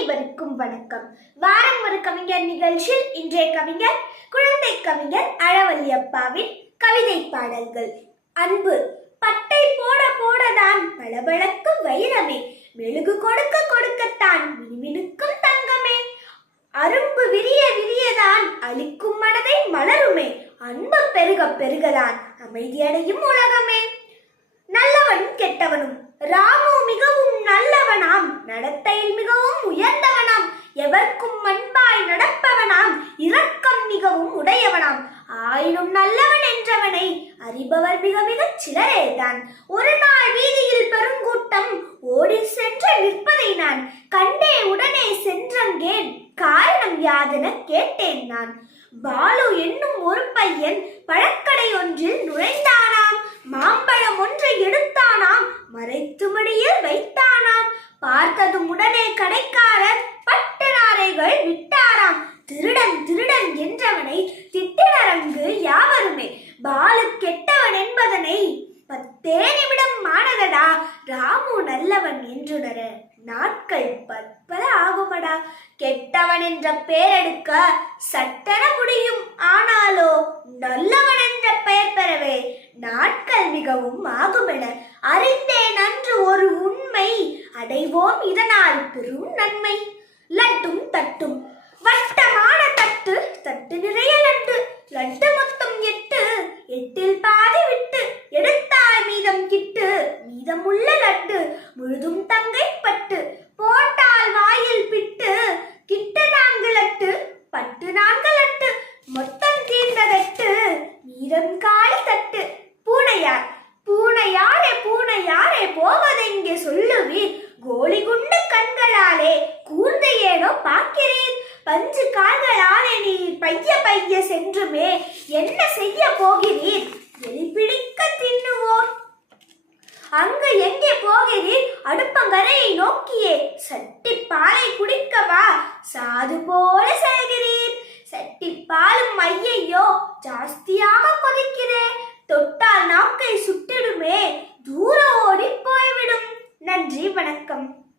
அனைவருக்கும் வணக்கம். வாரம் ஒரு கவிஞர் நிகழ்ச்சியில் இன்றைய கவிஞர் குழந்தை கவிஞர் அழவல்லியப்பாவின் கவிதை பாடல்கள். அன்பு பட்டை போட போடதான் பளபளக்கும் வைரமே மெழுகு கொடுக்க கொடுக்கத்தான் மினுமினுக்கும் தங்கமே. அரும்பு விரிய விரியதான் அழிக்கும் மனதை மலருமே அன்பு பெருக பெருகதான் அமைதியடையும் உலகமே. நல்லவன் கெட்டவனும் ராமு மிகவும் நல்லவனாம் நடத்தையில் மிகவும் எவர்க்கும் அன்பாய் நடப்பவனாம் இரக்கம் மிகவும் உடையவனாம். ஆயினும் நல்லவன் என்றவனை அறிபவர் மிக மிகச் சிலரேதான். ஒரு நாள் வீதியில் பெருங்கூட்டம் ஓடி சென்று நிற்பதை நான் கண்டே உடனே சென்றங்கேன். காரணம் யாதென கேட்டேன் நான். பாலு என்னும் ஒரு பையன் பழக்கடை ஒன்றில் நுழைந்தானாம். மாம்பழம் ஒன்றை எடுத்தானாம். மறைத்து மடியில் வைத்தானாம். பார்த்ததும் உடனே நல்லவன் என்பதனை பத்தே நிமிடம் மானதடா ராமு நல்லவன் என்றுணர. நாட்கள் பற்பல ஆகுமடா. கெட்டவன் என்ற பெயரெடுக்க சட்டன முடியும் ஆனாலோ நல்லவன் என்ற பெயர் பெறவே நாட்கள் மிகவும் ஆகுமென. அறிந்தேன் அன்று ஒரு உண்மை. அடைவோம் இதனால் பெரும் நன்மை. லட்டும் தட்டும். வட்டமான தட்டு தட்டு நிறைய லட்டு. லட்டு மீதமுள்ள லட்டு முழுதும் தங்கை பட்டு போட்டால் வாயில் பிட்டு கிட்ட நான்கு லட்டு பட்டு நான்கு லட்டு மொத்தம் தீர்ந்ததட்டு மீதம் காலி தட்டு. பூனையார் பூனையாரே பூனையாரே போவதெங்கே சொல்லுவீர் கோலி குண்டு கண்களாலே கூர்ந்து ஏனோ பார்க்கிறீர். பஞ்சு கால்களாலே நீர் பைய பைய சென்றுமே என்ன செய்ய போகிறீர்? அங்கு எங்கே போகிறீர்? அடுப்பங்கரையை நோக்கியே. சட்டி பாலை குடிக்கவா? சாது போல செல்கிறீர். சட்டி பாலும் ஐயையோ ஜாஸ்தியாக கொதிக்கிறே. தொட்டால் நாக்கை சுட்டிடுமே. தூர ஓடி போய்விடும். நன்றி வணக்கம்.